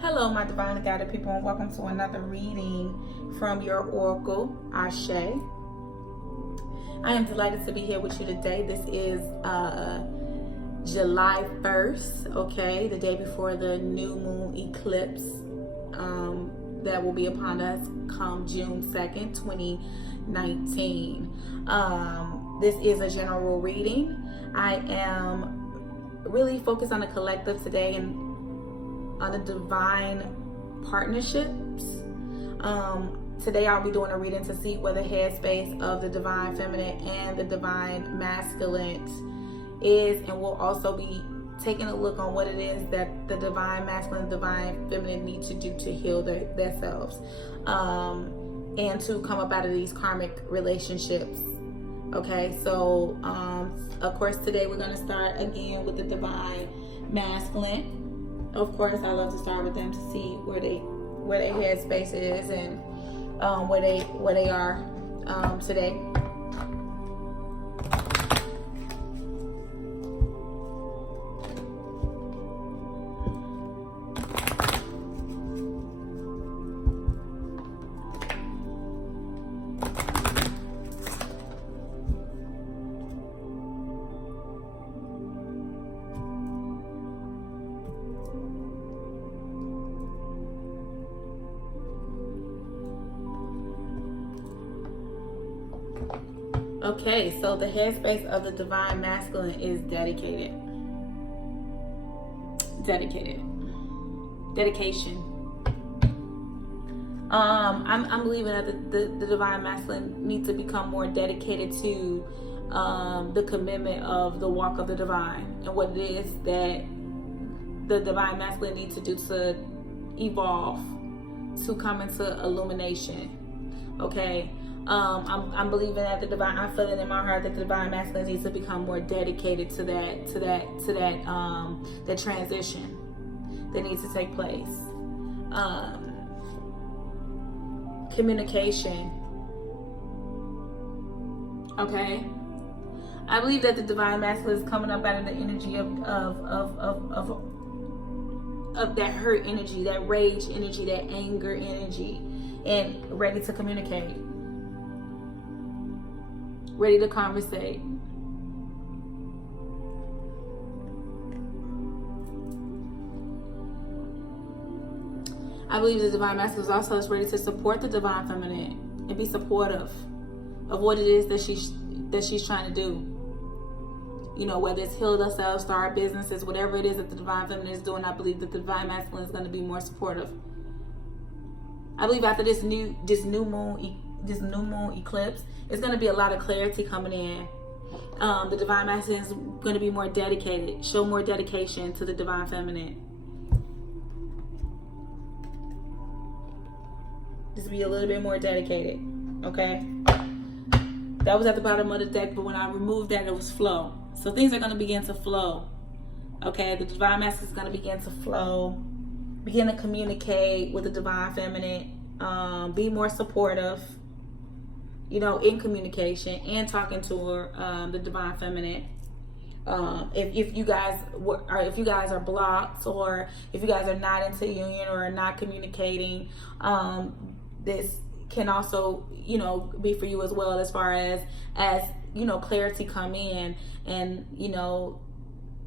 Hello, my divinely guided people, and welcome to another reading from your Oracle, Ashe. I am delighted to be here with you today. This is July 1st, okay, the day before the new moon eclipse that will be upon us come June 2nd, 2019. This is a general reading. I am really focused on the collective today and on the divine partnerships. Today I'll be doing a reading to see where the headspace of the divine feminine and the divine masculine is, and we'll also be taking a look on what it is that the divine masculine and divine feminine need to do to heal themselves and to come up out of these karmic relationships. Okay, so of course today we're going to start again with the divine masculine. Of course, I love to start with them to see where their headspace is and where they are today. Okay, so the headspace of the divine masculine is dedication. I'm believing that the divine masculine needs to become more dedicated to the commitment of the walk of the divine and what it is that the divine masculine needs to do to evolve, to come into illumination. Okay. I'm believing that the divine, I'm feeling in my heart that the divine masculine needs to become more dedicated to that transition that needs to take place. Communication. Okay. I believe that the divine masculine is coming up out of the energy of that hurt energy, that rage energy, that anger energy, and ready to communicate. Ready to conversate. I believe the divine masculine is also ready to support the divine feminine and be supportive of what it is that she's trying to do. You know, whether it's heal themselves, start businesses, whatever it is that the divine feminine is doing, I believe that the divine masculine is going to be more supportive. I believe after this new moon eclipse, it's going to be a lot of clarity coming in. The divine masculine is going to be more dedicated, show more dedication to the divine feminine. Just be a little bit more dedicated, okay? That was at the bottom of the deck, but when I removed that, it was flow. So things are going to begin to flow, okay? The divine masculine is going to begin to flow, begin to communicate with the divine feminine, be more supportive, you know, in communication and talking to her, the divine feminine. If you guys are blocked, or if you guys are not into union or are not communicating, this can also, you know, be for you as well, as far as you know, clarity come in, and you know,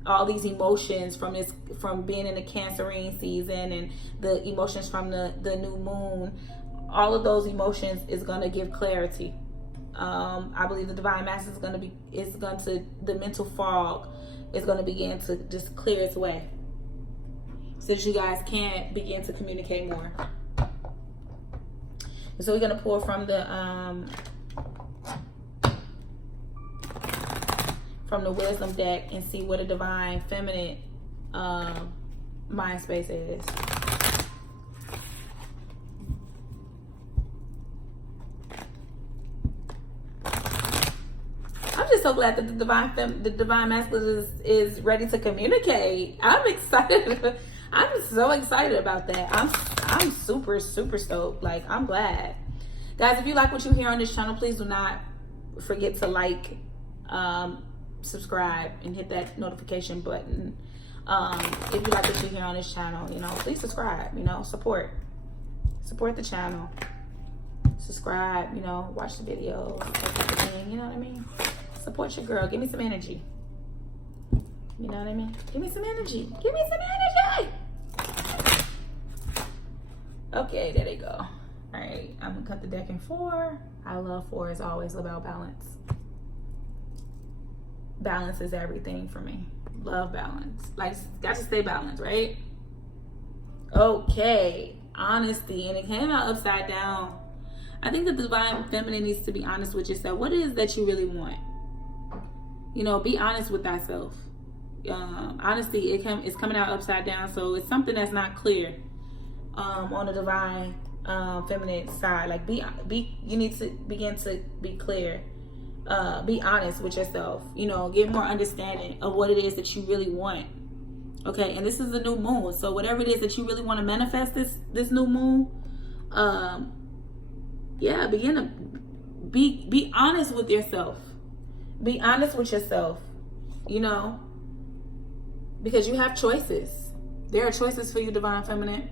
all these emotions from being in the Cancerine season and the emotions from the new moon. All of those emotions is going to give clarity. I believe the divine master the mental fog is going to begin to just clear its way, so that you guys can begin to communicate more. And so we're going to pull from the wisdom deck and see what a divine feminine mind space is. So glad that the divine masculine is ready to communicate. I'm excited. I'm so excited about that. I'm super stoked. Like, I'm glad, guys. If you like what you hear on this channel, please do not forget to like, subscribe, and hit that notification button. If you like what you hear on this channel, you know, please subscribe, you know, support the channel. Subscribe, you know, watch the videos, that type of thing, you know what I mean? Support your girl. Give me some energy. You know what I mean? Give me some energy. Give me some energy. Okay, there they go. All right, I'm gonna cut the deck in 4. I love 4. It's always about balance. Balance is everything for me. Love balance. Like, got to stay balanced, right? Okay, honesty, and it came out upside down. I think the divine feminine needs to be honest with yourself. What it is that you really want? You know, be honest with thyself. Honesty, it's coming out upside down, so it's something that's not clear on the divine feminine side. Like, you need to begin to be clear. Be honest with yourself. You know, get more understanding of what it is that you really want. Okay, and this is a new moon, so whatever it is that you really want to manifest this new moon, yeah, begin to be honest with yourself. Be honest with yourself, you know, because you have choices. There are choices for you, divine feminine.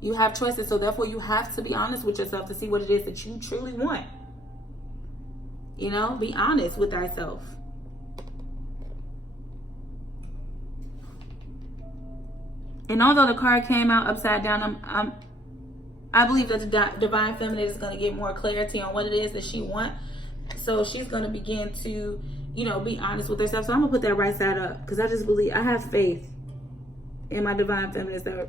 You have choices, so therefore you have to be honest with yourself to see what it is that you truly want. You know, be honest with thyself. And although the card came out upside down, I believe that the divine feminine is going to get more clarity on what it is that she wants. So she's going to begin to, you know, be honest with herself. So I'm going to put that right side up because I just believe, I have faith in my divine feminines that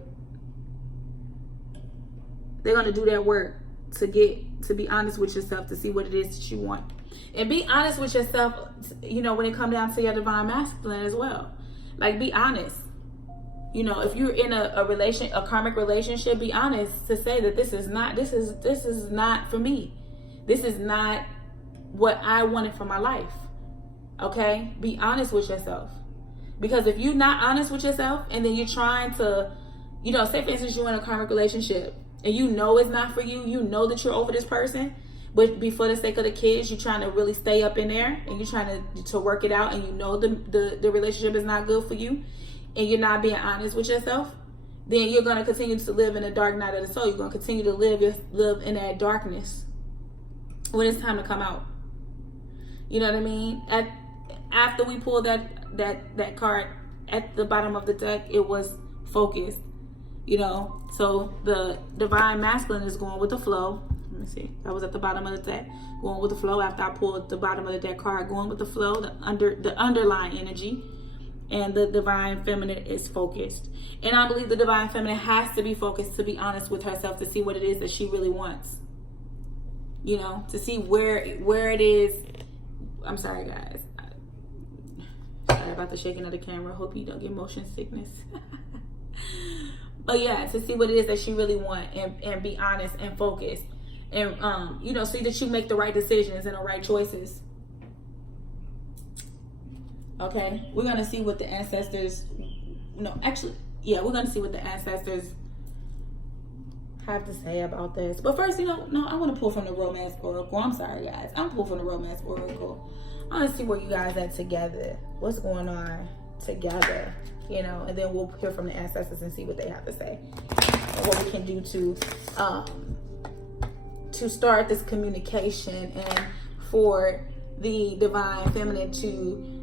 they're going to do that work to be honest with yourself, to see what it is that you want. And be honest with yourself, you know, when it comes down to your divine masculine as well. Like, be honest. You know, if you're in a karmic relationship, be honest to say that this is not for me. This is not what I wanted for my life. Okay? Be honest with yourself. Because if you're not honest with yourself and then you're trying to, you know, say for instance you're in a karmic relationship and you know it's not for you, you know that you're over this person, but for the sake of the kids, you're trying to really stay up in there and you're trying to work it out, and you know the relationship is not good for you, and you're not being honest with yourself, then you're going to continue to live in the dark night of the soul. You're going to continue to live in that darkness when it's time to come out. You know what I mean? After we pulled that card at the bottom of the deck, it was focused. You know, so the divine masculine is going with the flow. Let me see. That was at the bottom of the deck. Going with the flow after I pulled the bottom of the deck card. Going with the flow, the underlying energy. And the divine feminine is focused. And I believe the divine feminine has to be focused to be honest with herself, to see what it is that she really wants. You know, to see where it is. I'm sorry, guys. Sorry about the shaking of the camera. Hope you don't get motion sickness. But yeah, to see what it is that she really wants, and be honest and focused. And, you know, see that you make the right decisions and the right choices. Okay, we're going to see what the ancestors, we're going to see what the ancestors have to say about this. But first, I want to pull from the Romance Oracle. I'm sorry, guys. I'm pulling from the Romance Oracle. I want to see where you guys are together. What's going on together, and then we'll hear from the ancestors and see what they have to say. And what we can do to start this communication, and for the divine feminine to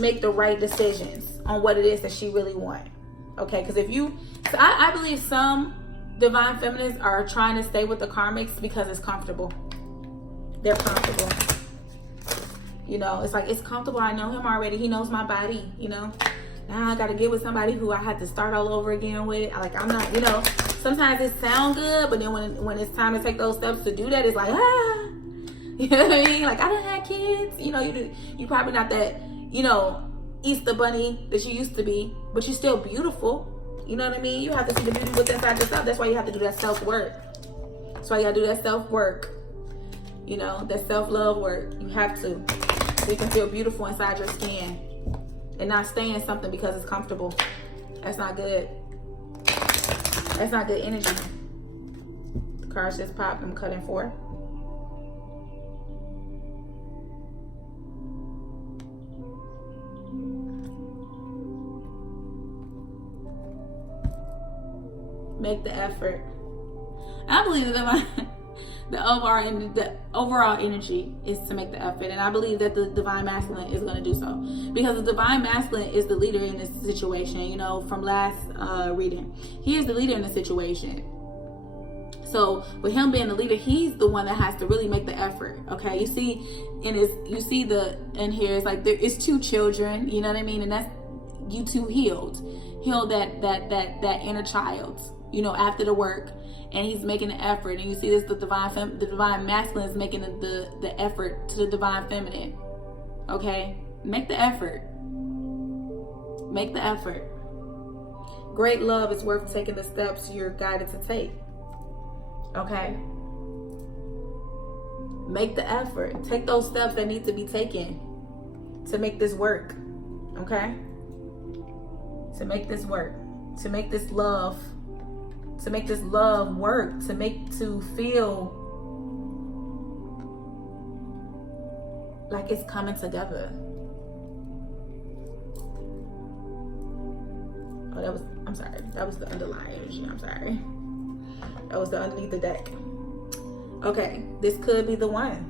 make the right decisions on what it is that she really wants. Okay, because I believe some divine feminines are trying to stay with the karmics because it's comfortable. They're comfortable. It's like, it's comfortable. I know him already. He knows my body. Now I got to get with somebody who I had to start all over again with. Like, I'm not, sometimes it sounds good, but then when it's time to take those steps to do that, it's like, you know what I mean? Like, I done had kids. You probably not that, Easter bunny that you used to be, but you're still beautiful. You know what I mean? You have to see the beauty within inside yourself. That's why you have to do that self-work. That's why you got to do that self-work. That self-love work. You have to. So you can feel beautiful inside your skin and not stay in something because it's comfortable. That's not good. That's not good energy. The cards just popped. I'm cutting for. Make the effort. I believe that the overall energy is to make the effort, and I believe that the divine masculine is going to do so, because the divine masculine is the leader in this situation. You know, from last reading, he is the leader in the situation. So with him being the leader, he's the one that has to really make the effort. Okay, you see in here it's like there is 2 children. You know what I mean? And that's you 2 healed that inner child. You know, after the work, and he's making the effort. And you see this, the divine masculine is making the effort to the divine feminine. Okay, make the effort. Make the effort. Great love is worth taking the steps you're guided to take. Okay, make the effort. Take those steps that need to be taken to make this work. Okay, to make this work, to make this love work, to feel like it's coming together. Oh, that was the underlying energy. I'm sorry. That was the underneath the deck. Okay, this could be the one.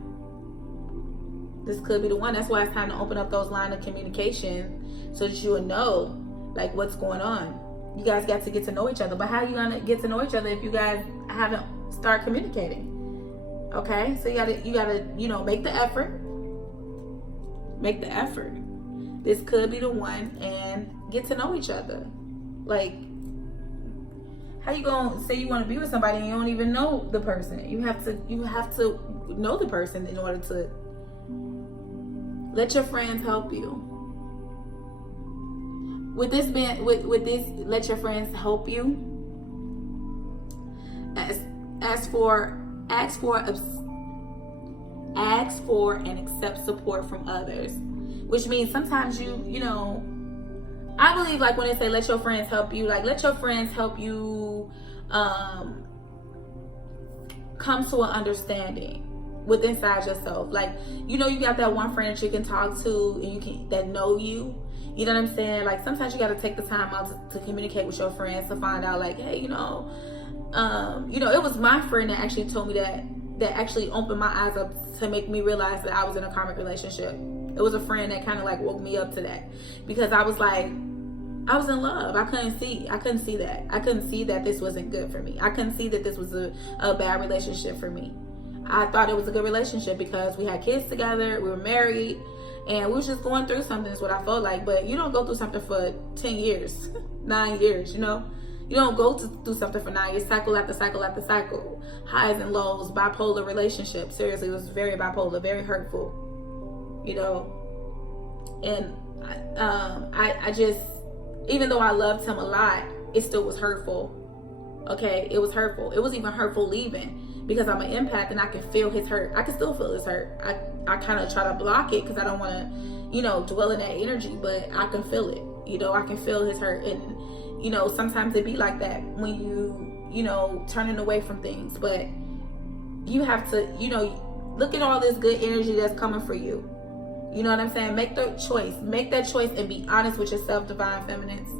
This could be the one. That's why it's time to open up those lines of communication so that you will know like what's going on. You guys got to get to know each other. But how are you gonna get to know each other if you guys haven't started communicating? Okay, so you gotta, you know, make the effort. Make the effort. This could be the one, and get to know each other. Like, how you gonna say you want to be with somebody and you don't even know the person? You have to know the person in order to let your friends help you. With this, let your friends help you. Ask for and accept support from others, which means sometimes you know. I believe like when they say let your friends help you, like let your friends help you come to an understanding with inside yourself. Like, you know, you got that one friend that you can talk to and that know you. You know what I'm saying? Like sometimes you got to take the time out to communicate with your friends to find out like, hey, you know, it was my friend that actually told me that actually opened my eyes up to make me realize that I was in a karmic relationship. It was a friend that kind of like woke me up to that, because I was like, I was in love. I couldn't see that. I couldn't see that this wasn't good for me. I couldn't see that this was a bad relationship for me. I thought it was a good relationship because we had kids together, we were married, and we was just going through something is what I felt like. But you don't go through something for 10 years, 9 years, you know? You don't go through something for 9 years, cycle after cycle after cycle. Highs and lows, bipolar relationship. Seriously, it was very bipolar, very hurtful, you know? And I just, even though I loved him a lot, it still was hurtful. Okay, it was hurtful. It was even hurtful leaving, because I'm an empath and I can feel his hurt. I can still feel his hurt. I kind of try to block it because I don't want to, you know, dwell in that energy, but I can feel it. You know, I can feel his hurt. And, you know, sometimes it be like that when you know, turning away from things. But you have to, you know, look at all this good energy that's coming for you. You know what I'm saying? Make the choice. Make that choice and be honest with yourself, divine feminines.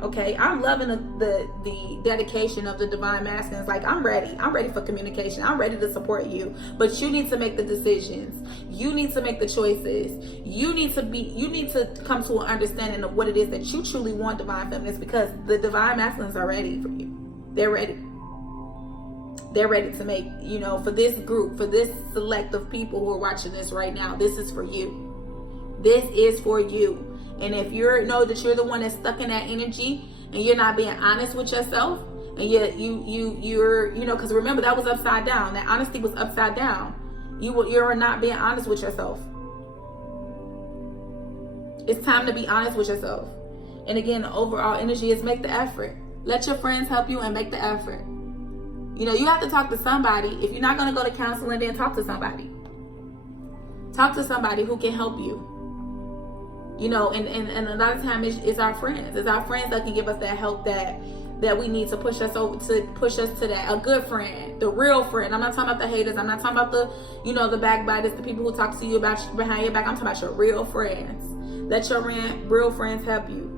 Okay, I'm loving the dedication of the divine masculines. Like, I'm ready for communication. I'm ready to support you, but you need to make the decisions. You need to make the choices. You need to come to an understanding of what it is that you truly want, divine feminines, because the divine masculines are ready for you. They're ready. They're ready to make, you know, for this group, for this select of people who are watching this right now, this is for you. This is for you. And if you know that you're the one that's stuck in that energy and you're not being honest with yourself, and you're, you know, because remember, that was upside down. That honesty was upside down. You're not being honest with yourself. It's time to be honest with yourself. And again, the overall energy is make the effort. Let your friends help you and make the effort. You know, you have to talk to somebody. If you're not going to go to counseling, then talk to somebody. Talk to somebody who can help you. You know, and a lot of times it's our friends. It's our friends that can give us that help that we need to push us to that. A good friend, the real friend. I'm not talking about the haters. I'm not talking about the, you know, the backbiters, the people who talk to you about behind your back. I'm talking about your real friends. Let your real friends help you.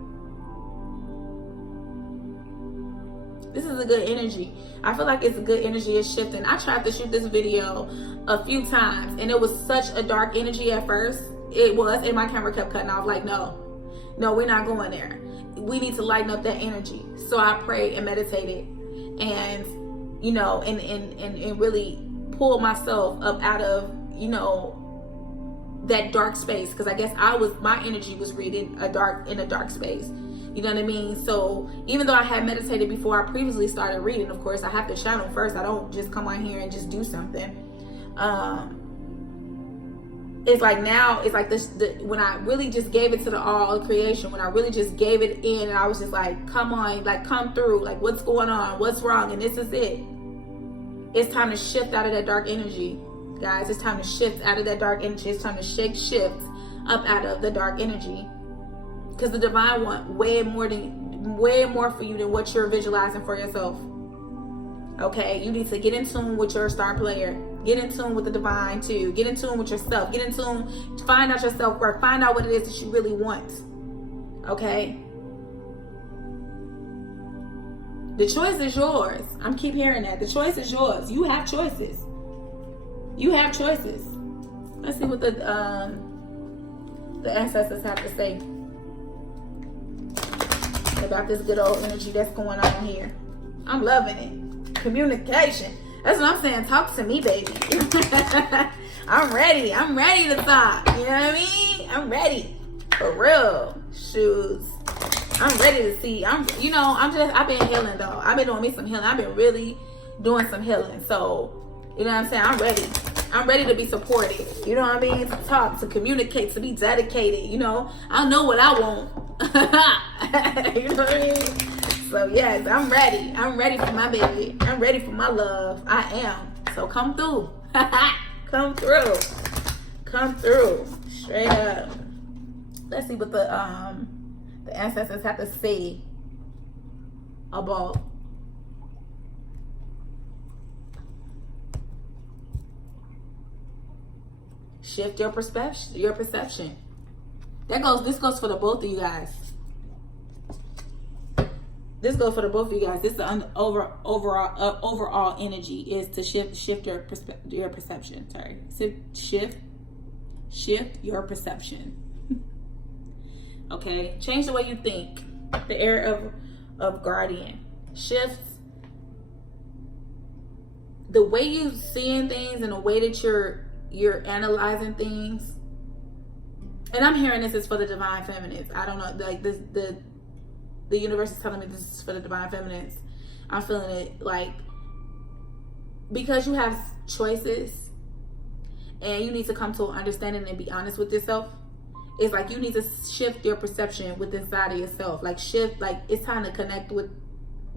This is a good energy. I feel like it's a good energy. It's shifting. I tried to shoot this video a few times, and it was such a dark energy at first. It was, and my camera kept cutting off. Like, no, we're not going there. We need to lighten up that energy. So I prayed and meditated, and you know, and really pulled myself up out of, you know, that dark space, because I guess my energy was reading in a dark space. You know what I mean? So even though I had meditated before I previously started reading, of course I have to channel first. I don't just come on here and just do something. It's like now, it's like this, when I really just gave it to the all of creation, when I really just gave it in, and I was just like, come on, like come through, like what's going on, what's wrong, and this is it. It's time to shift out of that dark energy, guys. It's time to shift out of that dark energy. It's time to shift up out of the dark energy. Because the divine want way more for you than what you're visualizing for yourself. Okay, you need to get in tune with your star player. Get in tune with the divine too. Get in tune with yourself. Get in tune. Find out your self-worth. Find out what it is that you really want. Okay. The choice is yours. I'm keep hearing that. The choice is yours. You have choices. You have choices. Let's see what the ancestors have to say about this good old energy that's going on here. I'm loving it. Communication. That's what I'm saying. Talk to me, baby. I'm ready. I'm ready to talk. You know what I mean? I'm ready. For real. Shoes. I'm ready to see. I've been healing though. I've been doing me some healing. I've been really doing some healing. So, you know what I'm saying? I'm ready. I'm ready to be supported. You know what I mean? To talk, to communicate, to be dedicated. You know, I know what I want. You know what I mean? So yes, I'm ready. I'm ready for my baby. I'm ready for my love. I am. So come through. Come through. Come through. Straight up. Let's see what the ancestors have to say about shift your perception. This goes for the both of you guys. This goes for the both of you guys. This is the overall energy is to shift your perception. Sorry, shift your perception. Okay, change the way you think. The area of guardian shifts the way you seeing things and the way that you're analyzing things. And I'm hearing this is for the divine feminines. I don't know, like this, the universe is telling me this is for the divine feminines. I'm feeling it like, because you have choices and you need to come to an understanding and be honest with yourself. It's like you need to shift your perception within inside of yourself. Like shift, like it's time to connect with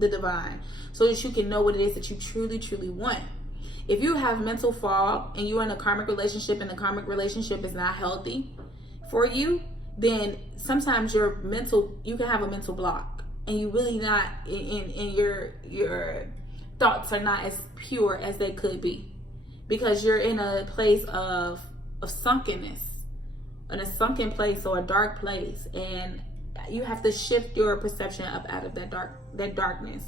the divine so that you can know what it is that you truly, truly want. If you have mental fog and you're in a karmic relationship and the karmic relationship is not healthy for you, then sometimes you can have a mental block and you really not in your thoughts are not as pure as they could be, because you're in a place of sunkenness, in a sunken place or a dark place, and you have to shift your perception up out of that darkness.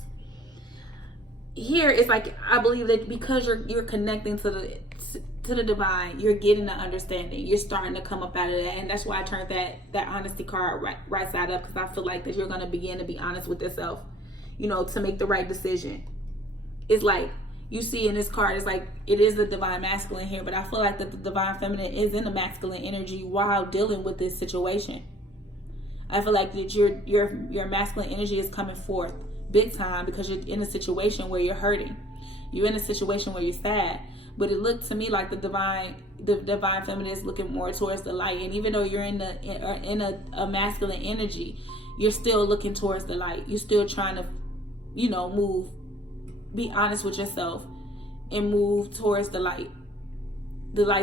Here it's like, I believe that because you're connecting to the divine, you're getting the understanding. You're starting to come up out of that, and that's why I turned that honesty card right side up, because I feel like that you're going to begin to be honest with yourself, you know, to make the right decision. It's like you see in this card, it's like it is the divine masculine here, but I feel like that the divine feminine is in the masculine energy while dealing with this situation. I feel like that your masculine energy is coming forth big time, because you're in a situation where you're hurting. You're in a situation where you're sad. But it looked to me like the divine feminine is looking more towards the light. And even though you're in a masculine energy, you're still looking towards the light. You're still trying to, you know, move, be honest with yourself, and move towards the light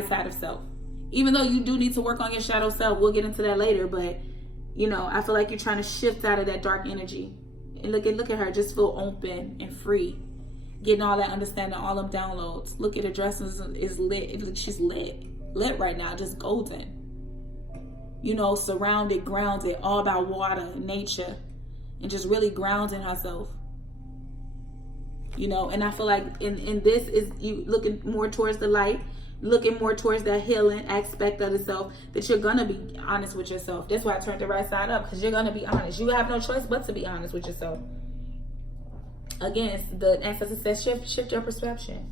side of self. Even though you do need to work on your shadow self, we'll get into that later. But you know, I feel like you're trying to shift out of that dark energy. And look at her, just feel open and free, getting all that understanding, all them downloads. Look at her dress is lit. She's lit right now, just golden. You know, surrounded, grounded, all about water, nature, and just really grounding herself. you know. And I feel like in this is you looking more towards the light, looking more towards that healing aspect of the self, that you're gonna be honest with yourself. That's why I turned the right side up, because you're gonna be honest. You have no choice but to be honest with yourself. Again, the ancestor says shift your perception.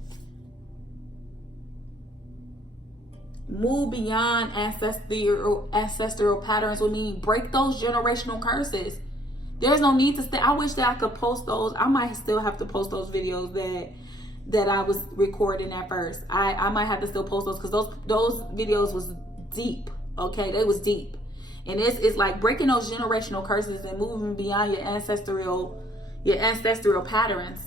Move beyond ancestral patterns would mean break those generational curses. There's no need to stay. I wish that I could post those. I might still have to post those videos that I was recording at first. I might have to still post those, because those videos was deep. Okay, they was deep. And it's like breaking those generational curses and moving beyond your ancestral patterns.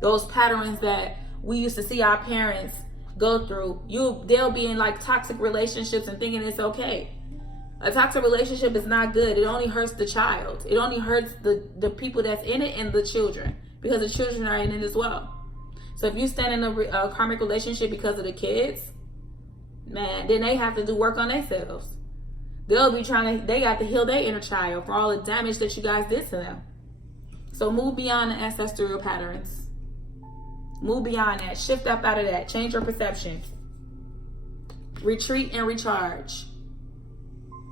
Those patterns that we used to see our parents go through. They'll be in like toxic relationships and thinking it's okay. A toxic relationship is not good. It only hurts the child. It only hurts the people that's in it and the children, because the children are in it as well. So if you stand in a karmic relationship because of the kids, man, then they have to do work on themselves. They got to heal their inner child for all the damage that you guys did to them. So move beyond the ancestral patterns. Move beyond that. Shift up out of that. Change your perception. Retreat and recharge.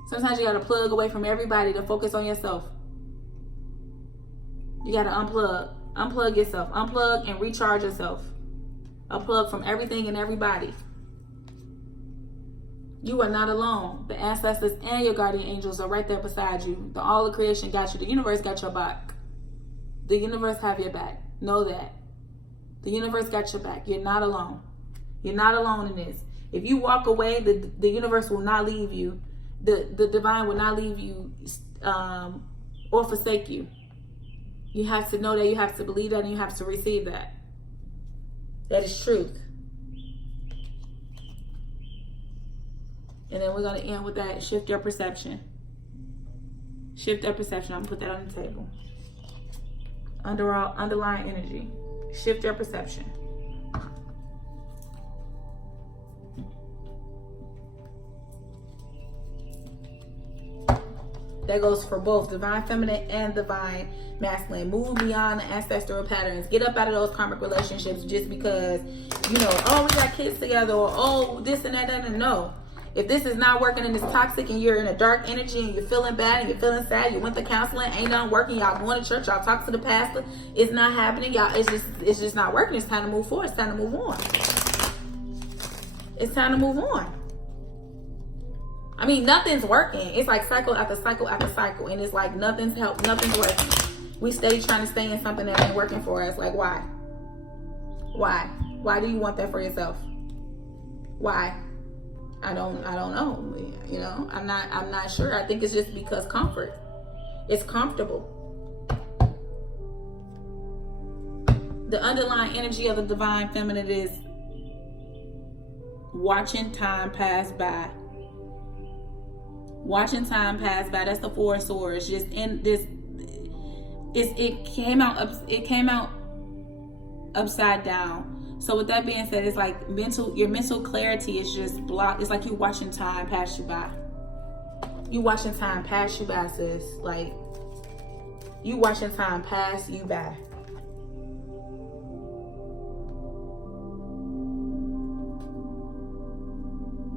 Sometimes you got to plug away from everybody to focus on yourself. You got to unplug. Unplug yourself. Unplug and recharge yourself. Unplug from everything and everybody. You are not alone. The ancestors and your guardian angels are right there beside you. All of creation got you. The universe got your back. The universe have your back. Know that. The universe got your back. You're not alone. You're not alone in this. If you walk away, the universe will not leave you. The divine will not leave you or forsake you. You have to know that, you have to believe that, and you have to receive that. That is truth. And then we're going to end with that. Shift your perception. Shift your perception. I'm going to put that on the table. Underlying energy. Shift your perception. That goes for both divine feminine and divine masculine. Move beyond the ancestral patterns. Get up out of those karmic relationships just because, oh, we got kids together, or oh, this and that, and no. If this is not working and it's toxic and you're in a dark energy and you're feeling bad and you're feeling sad, you went to counseling, ain't nothing working, y'all going to church, y'all talk to the pastor, it's not happening, y'all, it's just not working. It's time to move forward. It's time to move on. It's time to move on. I mean, nothing's working. It's like cycle after cycle after cycle, and it's like nothing's working. We steady trying to stay in something that ain't working for us. Like, why? Why do you want that for yourself? Why? I don't know. I'm not sure. I think it's just because comfort. It's comfortable. The underlying energy of the divine feminine is watching time pass by. Watching time pass by. That's the Four of Swords. Just in this, it came out upside down. So with that being said, it's like your mental clarity is just blocked. It's like you watching time pass you by. You watching time pass you by, sis. Like, you watching time pass you by.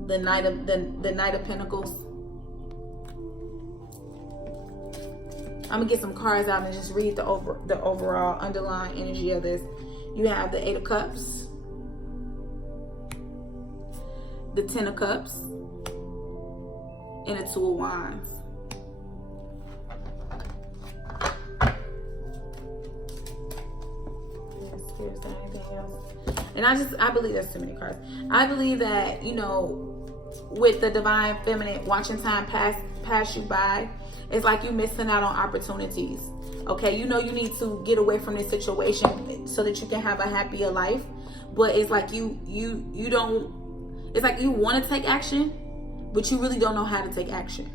The Knight of Pentacles. I'm gonna get some cards out and just read the overall underlying energy of this. You have the Eight of Cups, the Ten of Cups, and the Two of Wands. Is there anything else? And I believe there's too many cards. I believe that, with the divine feminine, watching time pass you by, it's like you missing out on opportunities. Okay, you need to get away from this situation so that you can have a happier life. But it's like you don't, it's like you want to take action, but you really don't know how to take action.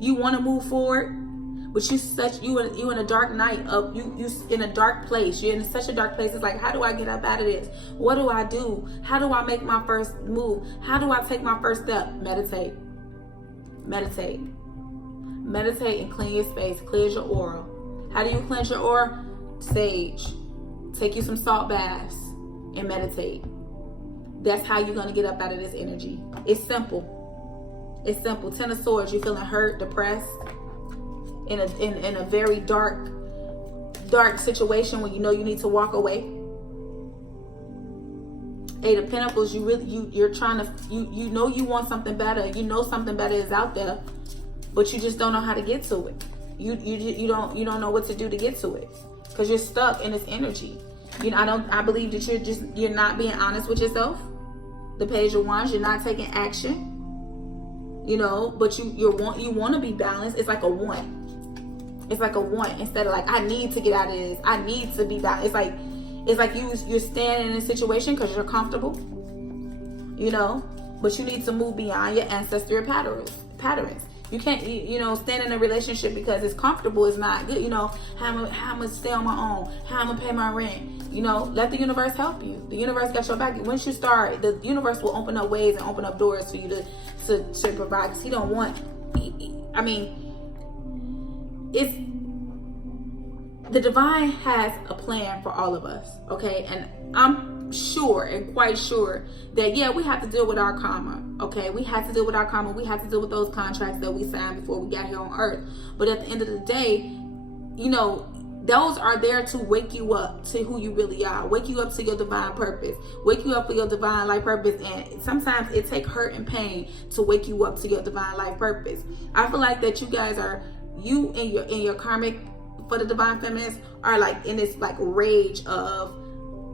You want to move forward, but you in a dark night of you in a dark place. You're in such a dark place. It's like, how do I get up out of this? What do I do? How do I make my first move? How do I take my first step? Meditate and clean your space. Cleanse your aura. How do you cleanse your aura? Sage. Take you some salt baths and meditate. That's how you're going to get up out of this energy. It's simple. It's simple. Ten of Swords, you're feeling hurt, depressed, in a very dark situation when you know you need to walk away. Eight of Pentacles, you're trying to, you know you want something better. You know something better is out there, but you just don't know how to get to it. You don't know what to do to get to it because you're stuck in this energy. You know, I believe that you're not being honest with yourself. The Page of Wands, you're not taking action. You know, but you want to be balanced. It's like a want. It's like a want instead of like, I need to get out of this. I need to be balanced. It's like you're standing in a situation because you're comfortable, you know, but you need to move beyond your ancestral patterns. You can't, stand in a relationship because it's comfortable is not good. You know, how I'm going to stay on my own, how I'm going to pay my rent. You know, let the universe help you. The universe got your back. Once you start, the universe will open up ways and open up doors for you to provide. Because he don't want, the divine has a plan for all of us, okay? And I'm sure and quite sure that, yeah, we have to deal with our karma, okay? We have to deal with our karma. We have to deal with those contracts that we signed before we got here on earth. But at the end of the day, you know, those are there to wake you up to who you really are. Wake you up to your divine purpose. Wake you up for your divine life purpose. And sometimes it takes hurt and pain to wake you up to your divine life purpose. I feel like that you guys are, you and your karmic, for the divine feminines, are like in this like rage of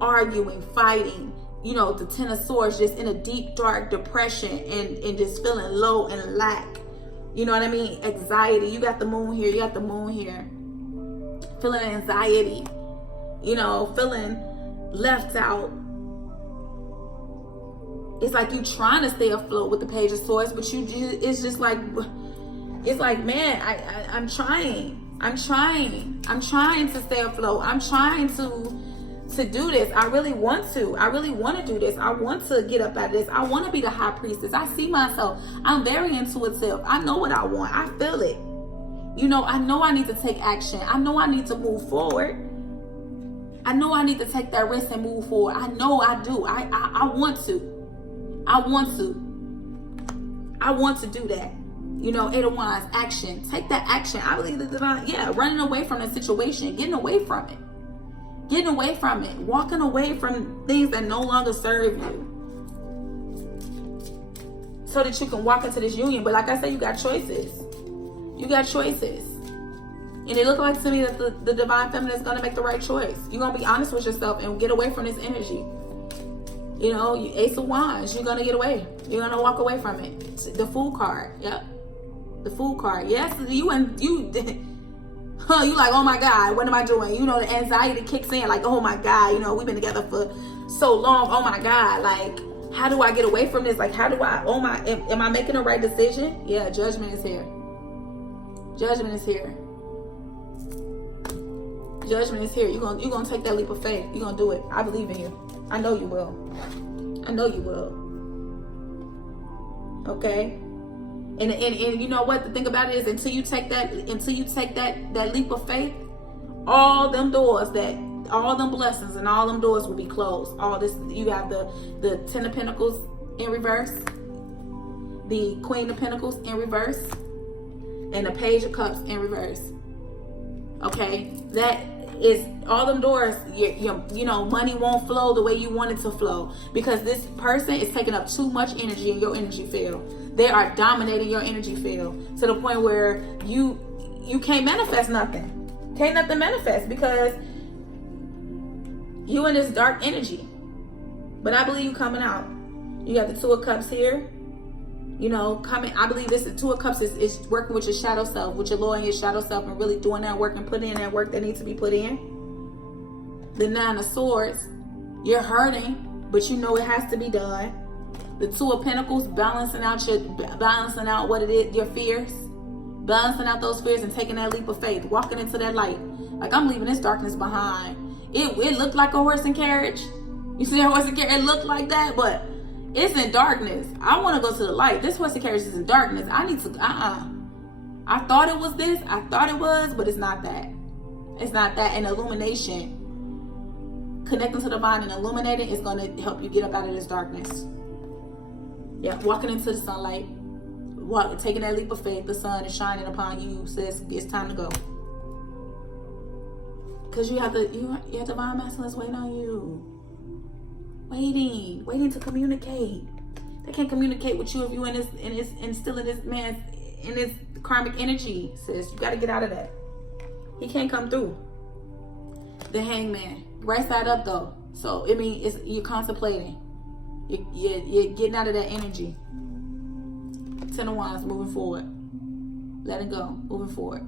arguing, fighting, you know, the Ten of Swords, just in a deep dark depression and just feeling low and lack, you know what I mean, anxiety. You got the moon here, you got the moon here, feeling anxiety, you know, feeling left out. It's like you trying to stay afloat with the Page of Swords, but it's just like, it's like, man, I'm trying to stay afloat. I'm trying to do this. I really want to do this. I want to get up out of this. I want to be the high priestess. I see myself. I'm very intuitive. I know what I want. I feel it. You know, I know I need to take action. I know I need to move forward. I know I need to take that risk and move forward. I know I do. I want to. I want to do that. You know, Eight of Wands, action. Take that action. I believe the divine, running away from the situation, getting away from it. Getting away from it. Walking away from things that no longer serve you. So that you can walk into this union. But like I said, you got choices. You got choices. And it looks like to me that the divine feminine is going to make the right choice. You're going to be honest with yourself and get away from this energy. You know, Ace of Wands, you're going to get away. You're going to walk away from it. The Fool card. Yep. The Fool card. Yes, you like, oh my God, what am I doing? You know, the anxiety kicks in, like, oh my God, you know, we've been together for so long. Oh my God, like, how do I get away from this? Like, how do I, am I making the right decision? Yeah, Judgment is here. Judgment is here. Judgment is here. You're gonna take that leap of faith. You're gonna do it. I believe in you. I know you will. I know you will. Okay? And you know what the thing about it is, until you take that leap of faith, all them blessings and all them doors will be closed. All this, you have the Ten of Pentacles in reverse, the Queen of Pentacles in reverse, and the Page of Cups in reverse. Okay, that is all them doors. You know, money won't flow the way you want it to flow because this person is taking up too much energy in your energy field. They are dominating your energy field to the point where you can't manifest nothing. Can't nothing manifest because you in this dark energy. But I believe you coming out. You got the Two of Cups here. You know, coming. I believe this. The Two of Cups is working with your shadow self, with your Lord and your shadow self, and really doing that work and putting in that work that needs to be put in. The Nine of Swords, you're hurting, but you know it has to be done. The Two of Pentacles, balancing out what it is, your fears, balancing out those fears and taking that leap of faith, walking into that light. Like, I'm leaving this darkness behind. It looked like a horse and carriage. You see a horse and carriage? It looked like that, but it's in darkness. I want to go to the light. This horse and carriage is in darkness. I need to, I thought it was this. I thought it was, but it's not that. It's not that. And illumination. connecting to the divine and illuminating is going to help you get up out of this darkness. Yeah, walking into the sunlight, taking that leap of faith. The sun is shining upon you. Says it's time to go. Because you have divine masculines waiting on you. Waiting to communicate. They can't communicate with you if you still in this man's in this karmic energy, sis. You got to get out of that. He can't come through. The Hangman, right side up though. So I mean, you're contemplating. You're getting out of that energy. 10 of Wands, moving forward. Let it go. Moving forward.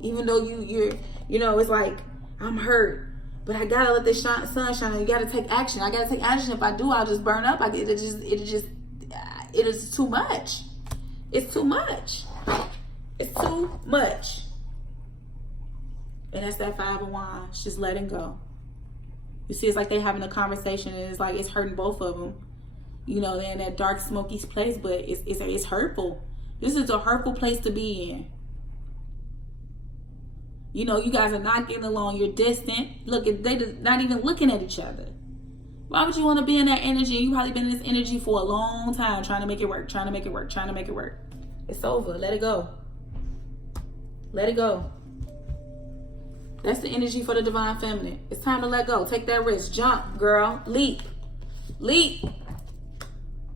Even though you're it's like, I'm hurt, but I gotta let the sun shine. You gotta take action. I gotta take action. If I do, I'll just burn up. It is too much. It's too much. It's too much. And that's that 5 of Wands, just letting go. You see, it's like they're having a conversation, and it's like it's hurting both of them. They're in that dark, smoky place, but it's hurtful. This is a hurtful place to be in. You guys are not getting along. You're distant. Look, they're not even looking at each other. Why would you want to be in that energy? You've probably been in this energy for a long time, trying to make it work, trying to make it work, trying to make it work. It's over. Let it go. Let it go. That's the energy for the divine feminine. It's time to let go. Take that risk. Jump, girl. Leap. Leap.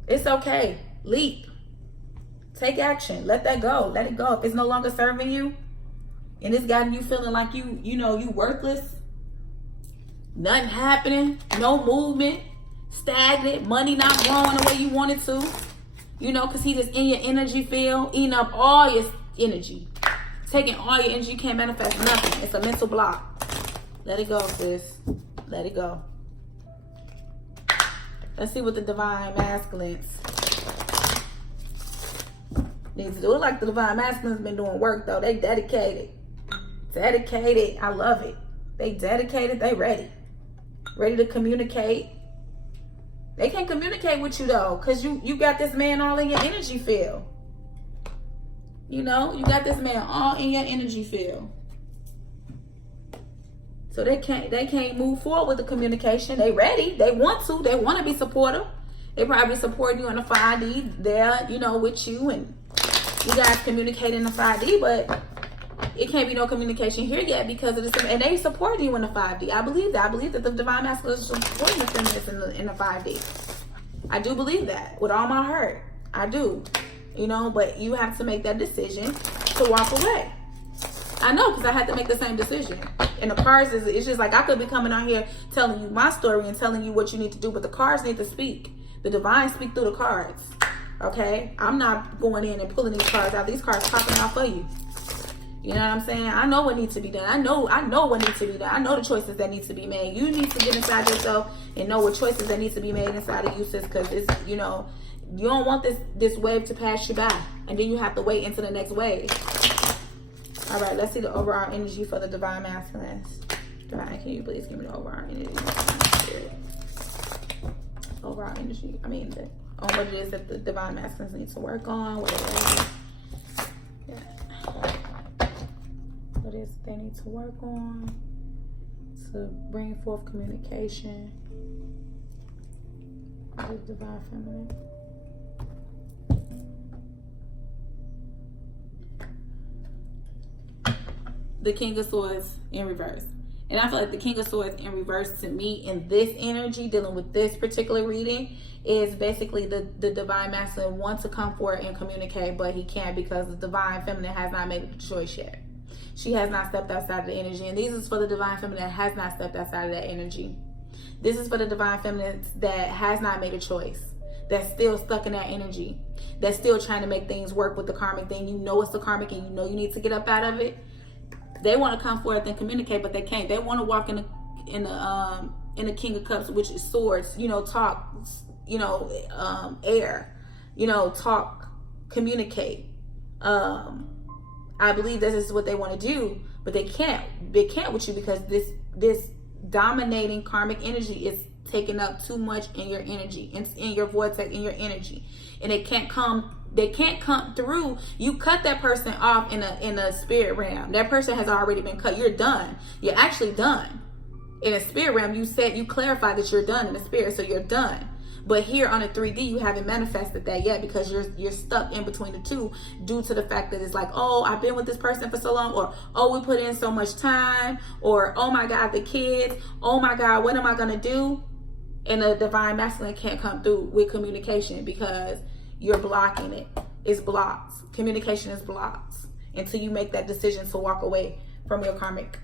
It's okay. Leap. Take action. Let that go. Let it go. If it's no longer serving you, and it's gotten you feeling like you worthless, nothing happening, no movement, stagnant, money not growing the way you want it to, because he just in your energy field, eating up all your energy, taking all your energy. You can't manifest nothing. It's a mental block. Let it go, sis. Let it go. Let's see what the divine masculines need to do. It like the divine masculines been doing work though. They dedicated. Dedicated. I love it. They dedicated. They ready. Ready to communicate. They can't communicate with you though, because you got this man all in your energy field. You got this man all in your energy field. So they can't move forward with the communication. They ready. They want to. They want to be supportive. They probably support you in the 5D there, with you, and you guys communicate in the 5D, but it can't be no communication here yet because of this. And they support you in the 5D. I believe that. I believe that the divine masculine is supporting the feminists in the 5D. I do believe that with all my heart. I do. But you have to make that decision to walk away. I know, because I had to make the same decision. And the cards it's just like I could be coming on here telling you my story and telling you what you need to do, but the cards need to speak. The divine speak through the cards. Okay? I'm not going in and pulling these cards out. These cards popping out for you. You know what I'm saying? I know what needs to be done. I know what needs to be done. I know the choices that need to be made. You need to get inside yourself and know what choices that need to be made inside of you, sis, because it's, you don't want this wave to pass you by. And then you have to wait into the next wave. All right, let's see the overall energy for the divine masculines. Divine, can you please give me the overall energy? Overall energy. I mean, on what it is that the divine masculines need to work on. What it is they need to work on to bring forth communication with the divine feminine. The King of Swords in reverse. And I feel like the King of Swords in reverse to me in this energy, dealing with this particular reading, is basically the divine masculine wants to come forward and communicate, but he can't because the divine feminine has not made the choice yet. She has not stepped outside of the energy. And this is for the divine feminine that has not stepped outside of that energy. This is for the divine feminine that has not made a choice, that's still stuck in that energy, that's still trying to make things work with the karmic thing. It's the karmic and you need to get up out of it. They want to come forth and communicate, but they can't. They want to walk in the King of Cups, which is swords. Talk. Air. Talk. Communicate. I believe this is what they want to do, but they can't. They can't with you because this dominating karmic energy is taking up too much in your energy, in your vortex, in your energy, and it can't come. They can't come through. You cut that person off in a spirit realm. That person has already been cut. You're done. You're actually done. In a spirit realm, you clarify that you're done in the spirit, so you're done. But here on a 3D, you haven't manifested that yet because you're stuck in between the two due to the fact that it's like, oh, I've been with this person for so long, or oh, we put in so much time, or oh my God, the kids, oh my God, what am I gonna do? And the divine masculine can't come through with communication because you're blocking it. It's blocked. Communication is blocked until you make that decision to walk away from your karmic.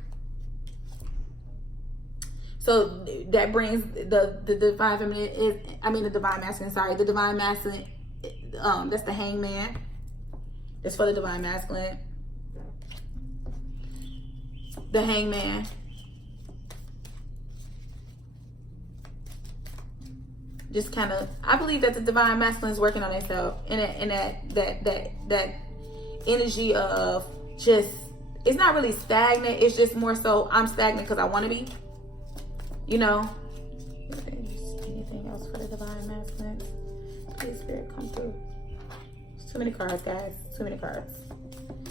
So that brings the divine feminine the divine masculine, sorry. The divine masculine, that's the hangman. That's for the divine masculine. The hangman. Just kind of, I believe that the divine masculine is working on itself. And that energy of just, it's not really stagnant. It's just more so, I'm stagnant because I want to be. You know, anything else for the divine masculine? Please, Spirit, come through. It's too many cards, guys. Too many cards.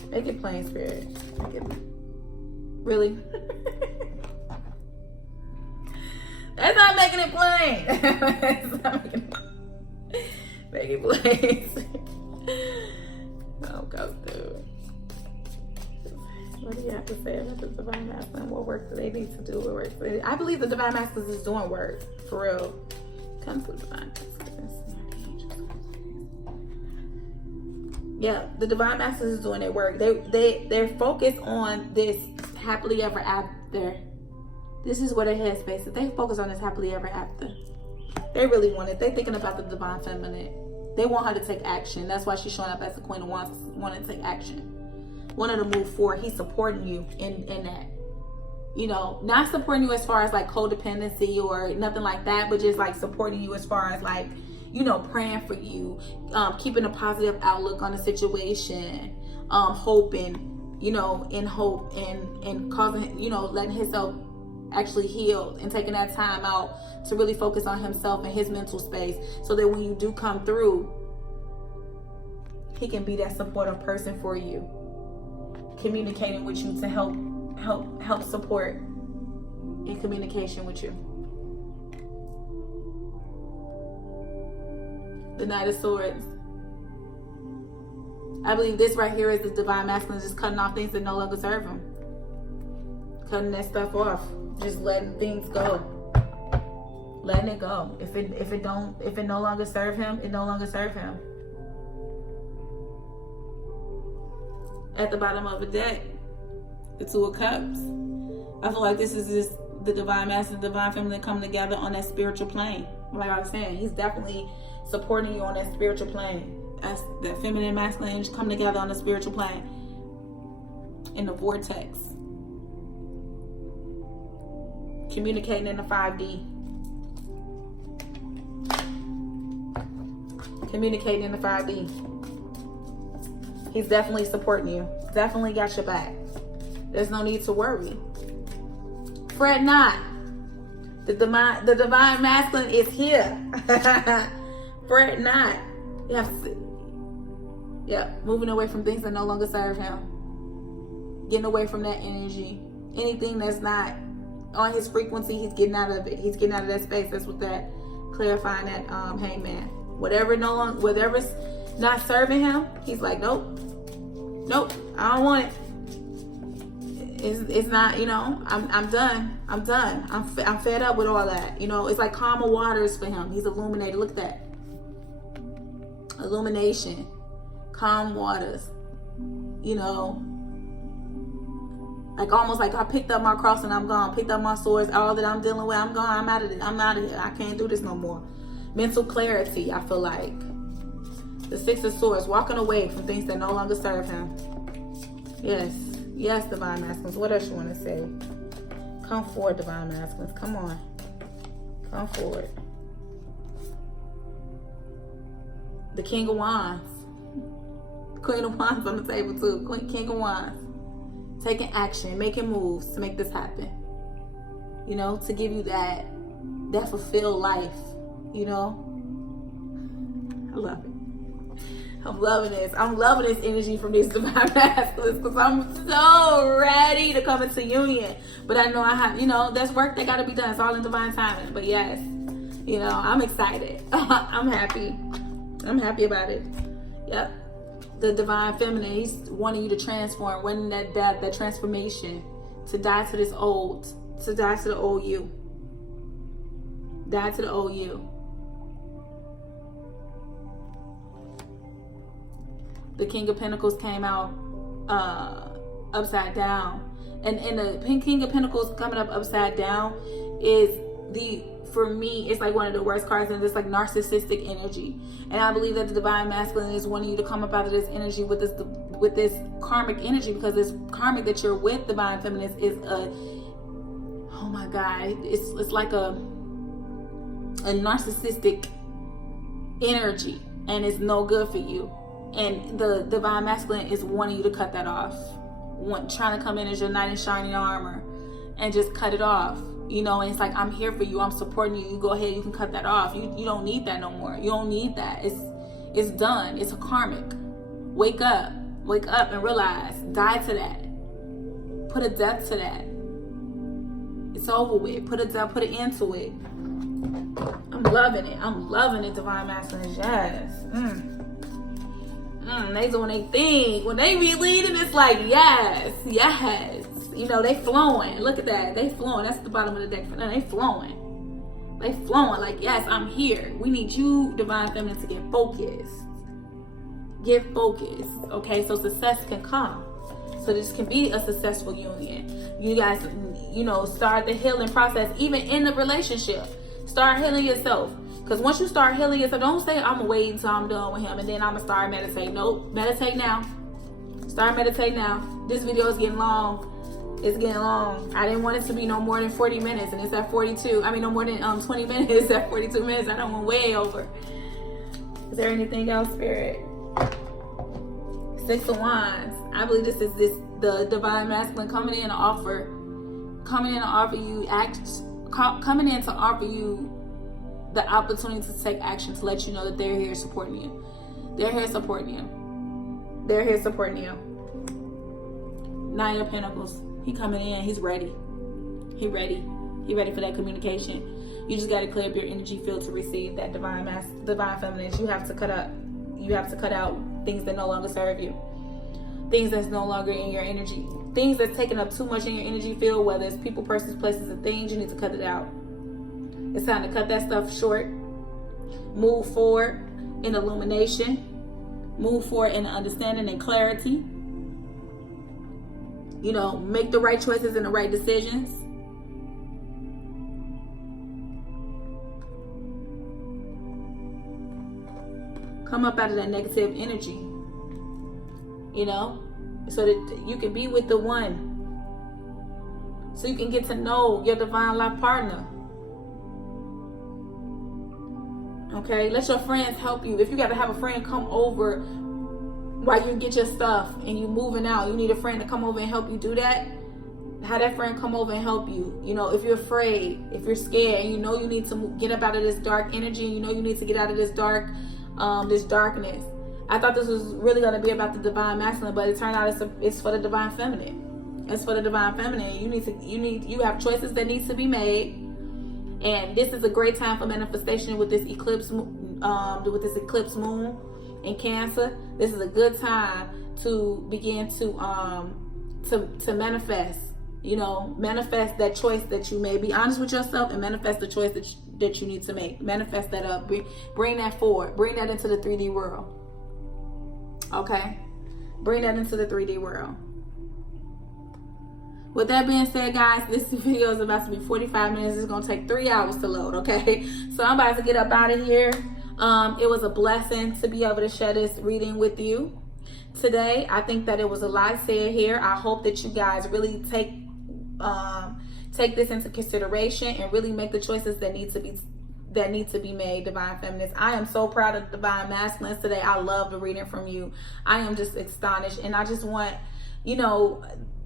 Make it plain, Spirit. Make it... Really? That's not making it plain. That's not making it... Make it plain. I'll go through. What do you have to say about the divine masculine? What work do they need to do? What work do they... I believe the divine masculine is doing work, for real. Come to the divine masculine. Yeah, the divine masculine is doing their work. They're focused on this happily ever after. This is what their headspace is. They focus on this happily ever after. They really want it. They're thinking about the divine feminine. They want her to take action. That's why she's showing up as the Queen of Wands, wanting to take action. Wanting to move forward. He's supporting you in that. You know, not supporting you as far as like codependency or nothing like that, but just like supporting you as far as like, you know, praying for you, keeping a positive outlook on the situation, hoping, you know, in hope and causing, you know, letting himself actually heal and taking that time out to really focus on himself and his mental space so that when you do come through, he can be that supportive person for you, communicating with you to help support in communication with you. The Knight of Swords. I believe this right here is the divine masculine just cutting off things that no longer serve him. Cutting that stuff off. Just letting things go. Letting it go. If it no longer serve him, it no longer serve him. At the bottom of the deck, the Two of Cups. I feel like this is just the divine masculine, divine feminine coming together on that spiritual plane. Like I was saying, he's definitely supporting you on that spiritual plane. That's that feminine, masculine energy coming together on the spiritual plane. In the vortex. Communicating in the 5D. Communicating in the 5D. He's definitely supporting you. Definitely got your back. There's no need to worry. Fret not. The divine masculine is here. Fret not. You have to, moving away from things that no longer serve him. Getting away from that energy. Anything that's not on his frequency, he's getting out of it. He's getting out of that space. That's what that clarifying that hangman. Whatever's not serving him, he's like, nope, I don't want it. It's not, you know, I'm done. I'm fed up with all that. You know, it's like calmer waters for him. He's illuminated. Look at that. Illumination. Calm waters. You know, like almost like I picked up my cross and I'm gone. Picked up my swords, all that I'm dealing with, I'm gone. I'm out of it. I'm out of here. I can't do this no more. Mental clarity, I feel like. The Six of Swords, walking away from things that no longer serve him. Yes, divine masculines. What else you want to say? Come forward, divine masculines. Come on. Come forward. The King of Wands. Queen of Wands on the table too. King of Wands. Taking action, making moves to make this happen. You know, to give you that fulfilled life. You know? I love it. I'm loving this. I'm loving this energy from these divine masculines because I'm so ready to come into union. But I know I have, there's work that got to be done. It's all in divine timing. But yes, I'm excited. I'm happy. I'm happy about it. Yep. The divine feminine, he's wanting you to transform, wanting that transformation, to die to this old, to die to the old you. Die to the old you. The King of Pentacles came out upside down. And the King of Pentacles coming up upside down is for me, it's like one of the worst cards, and it's like narcissistic energy. And I believe that the divine masculine is wanting you to come up out of this energy with this karmic energy, because this karmic that you're with, divine feminine, is oh my God, it's like a narcissistic energy, and it's no good for you. And the divine masculine is wanting you to cut that off, trying to come in as your knight in shining armor and just cut it off. And it's like, I'm here for you. I'm supporting you. You go ahead. You can cut that off. You don't need that no more. You don't need that. It's done. It's a karmic. Wake up. Wake up and realize. Die to that. Put a death to that. It's over with. Put an end to it. I'm loving it. I'm loving it, divine masculine. Yes. They doing their thing. When they be leading, it's like, yes. They flowing. Look at that. They flowing. That's the bottom of the deck. They flowing. They flowing. Like, yes, I'm here. We need you, divine feminine, to get focused. Get focused. Okay, so success can come. So this can be a successful union. You guys, start the healing process, even in the relationship. Start healing yourself. Because once you start healing yourself, don't say, I'm going to wait until I'm done with him and then I'm going to start meditating. Nope. Meditate now. Start meditating now. This video is getting long. It's getting long. I didn't want it to be no more than 40 minutes, and it's at 42. No more than 20 minutes. It's at 42 minutes. I don't want way over. Is there anything else, Spirit? 6 of Wands. I believe this is the divine masculine coming in to offer you the opportunity to take action, to let you know that they're here supporting you. They're here supporting you. They're here supporting you. 9 of Pentacles. He coming in. He's ready. He ready. He ready for that communication. You just got to clear up your energy field to receive that divine feminine. You have to cut up. You have to cut out things that no longer serve you. Things that's no longer in your energy. Things that's taking up too much in your energy field, whether it's people, persons, places, and things, you need to cut it out. It's time to cut that stuff short. Move forward in illumination. Move forward in understanding and clarity. Make the right choices and the right decisions. Come up out of that negative energy. So that you can be with the one. So you can get to know your divine life partner. Okay, let your friends help you. If you got to have a friend come over while you get your stuff and you moving out, you need a friend to come over and help you do that. Have that friend come over and help you. If you're afraid, if you're scared, and you need to get up out of this dark energy, you need to get out of this darkness. I thought this was really going to be about the divine masculine, but it turned out it's for the divine feminine. It's for the divine feminine. You have choices that need to be made. And this is a great time for manifestation with this eclipse moon in Cancer. This is a good time to begin to manifest. Manifest that choice that you made. Be honest with yourself and manifest the choice that you need to make. Manifest that up. Bring that forward. Bring that into the 3D world. Okay? Bring that into the 3D world. With that being said, guys, this video is about to be 45 minutes. It's going to take 3 hours to load, okay? So I'm about to get up out of here. It was a blessing to be able to share this reading with you today. I think that it was a lot said here. I hope that you guys really take this into consideration and really make the choices that need to be made, divine feminists. I am so proud of divine masculines today. I love the reading from you. I am just astonished, and I just want,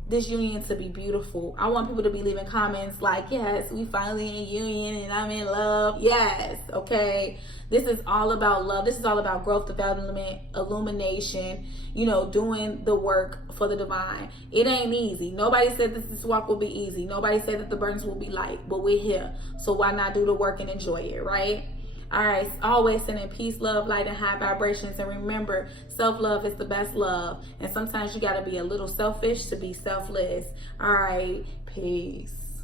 this union to be beautiful. I want people to be leaving comments like, yes, we finally in union and I'm in love. Yes, okay. This is all about love. This is all about growth, development, illumination, you know, doing the work for the divine. It ain't easy. Nobody said this walk will be easy. Nobody said that the burdens will be light, but we're here. So why not do the work and enjoy it, right? All right, always sending peace, love, light, and high vibrations. And remember, self-love is the best love. And sometimes you got to be a little selfish to be selfless. All right, peace.